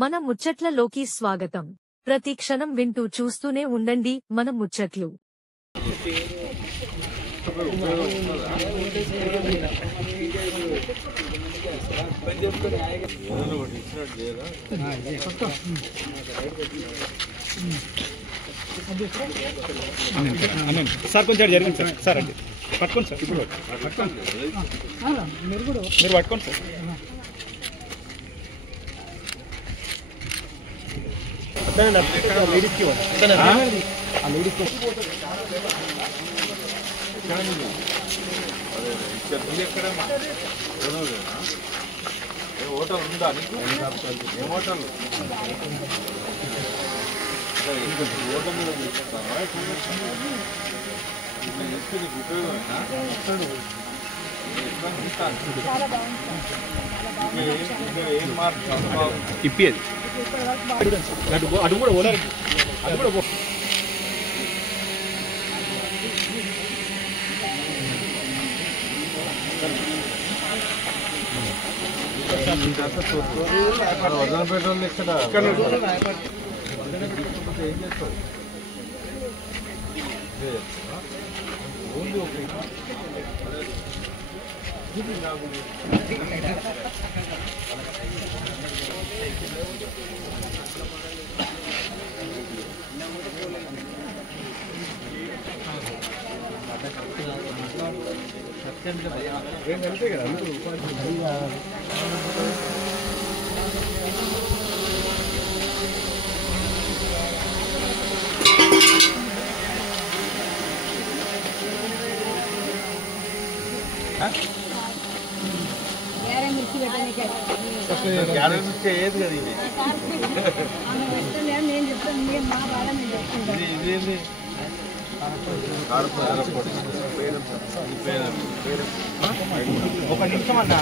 మన ముచ్చట్లలోకి స్వాగతం. ప్రతి క్షణం వింటూ చూస్తూనే ఉండండి మన ముచ్చట్లు. సార్ కొంచెం జరిగింది సార్. సార్ అండి పట్టుకోండి సార్. ఇప్పుడు పట్టుకోండి, మీరు పట్టుకోండి సార్. లేడీస్కి హోటల్ ఉందా నీకు? ఏ హోటల్? హోటల్ మీద తీసుకుంటావా? నీకు ఉపయోగమేనా? ఏం మార్పు ఇప్పేది అటు కూడా ఓడారు. అది కూడా వదనపేట వాళ్ళు ఇక్కడ ఏం చేస్తారు? ఓన్లీ ఒక ఏది కదా ఇదేంటి? ఒక నిమిషం అన్నా.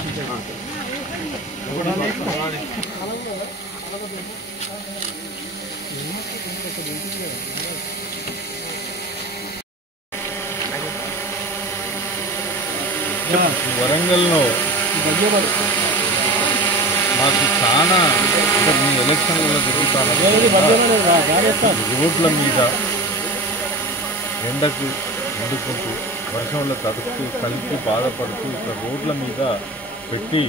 వరంగల్లో మాకు చాలా మీ ఎలక్షన్లలో జరుగుతాను రోడ్ల మీద ఎండకు ఎండుకుంటూ వర్షంలో తడుస్తూ కలిపి బాధపడుతూ ఇక్కడ రోడ్ల మీద పెట్టి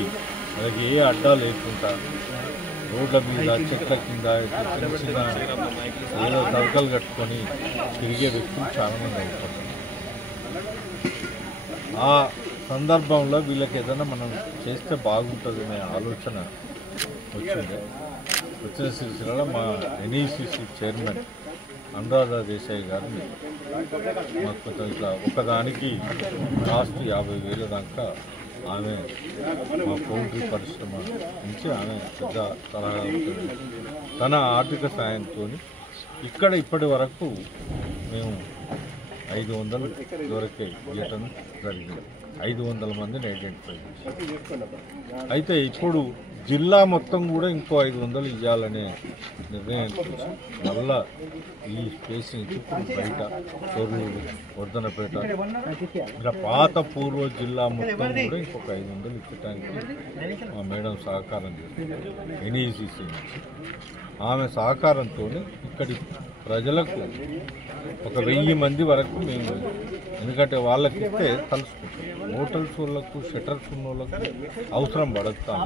మనకి ఏ అడ్డా లేకుండా రోడ్ల మీద చెట్ల కింద చిన్న చిన్న ఏదో తడకలు కట్టుకొని తిరిగే వ్యక్తులు చాలామంది అయిపోతున్నారు. ఆ సందర్భంలో వీళ్ళకి ఏదైనా మనం చేస్తే బాగుంటుందనే ఆలోచన వచ్చింది. వచ్చిన సిరిసిల్లలో మా ఎన్ఈసిసి చైర్మన్ అనురాధ దేశాయ్ గారిని మాకు కొంచెం ఇట్లా ఒకదానికి కాస్ట్ 50,000 దాకా ఆమె మా పౌల్ట్రీ పరిశ్రమ నుంచి ఆమె పెద్ద సలహా ఉంటుంది. తన ఆర్థిక సాయంతో ఇక్కడ ఇప్పటి వరకు మేము 500 వరకే ఇవ్వటం జరిగింది. 500 మందిని ఐడెంటిఫై చేశారు. అయితే ఇప్పుడు జిల్లా మొత్తం కూడా ఇంకో 500 ఇవ్వాలనే నిర్ణయం చేసి మళ్ళా ఈ స్పేస్ నుంచి బయట తొర్రూరు, వర్ధనపేట ఇలా పాత పూర్వ జిల్లా మొత్తం కూడా ఇంకొక 500 ఇచ్చడానికి మా మేడం సహకారం చేస్తుంది. ఎన్ఈసిసి నుంచి ఆమె సహకారంతో ఇక్కడి ప్రజలకు ఒక 1000 మంది వరకు మేము, ఎందుకంటే వాళ్ళకి ఇస్తే తలుసుకుంటాం. హోటల్స్ వాళ్ళకు, షట్టర్స్ ఉన్న వాళ్ళకు అవసరం పడతాం,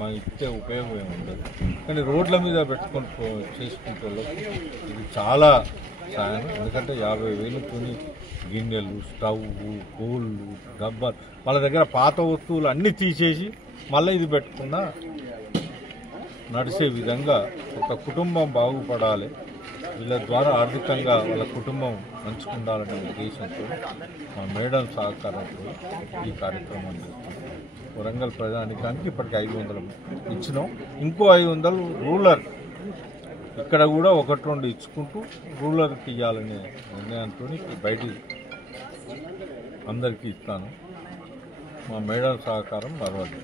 మా ఇస్తే ఉపయోగం ఏమి ఉండదు. కానీ రోడ్ల మీద పెట్టుకొని చేసుకుంటే వాళ్ళకు ఇది చాలా సాయం. ఎందుకంటే 50,000 కొని గిన్నెలు, స్టవ్, కోళ్ళు, డబ్బాలు వాళ్ళ దగ్గర పాత వస్తువులు అన్నీ తీసేసి మళ్ళీ ఇది పెట్టుకున్నా నడిచే విధంగా ఒక కుటుంబం బాగుపడాలి, వీళ్ళ ద్వారా ఆర్థికంగా వాళ్ళ కుటుంబం మంచుకుండాలనే ఉద్దేశంతో మా మేడం సహకారంతో ఈ కార్యక్రమం చేస్తున్నాం. వరంగల్ ప్రజానికానికి ఇప్పటికి 500 ఇచ్చినాం. ఇంకో 500 రూరల్ ఇక్కడ కూడా 1-2 ఇచ్చుకుంటూ రూరల్కి ఇవ్వాలనే నిర్ణయంతో బయట అందరికీ ఇస్తాను. మా మేడం సహకారం మరవదు.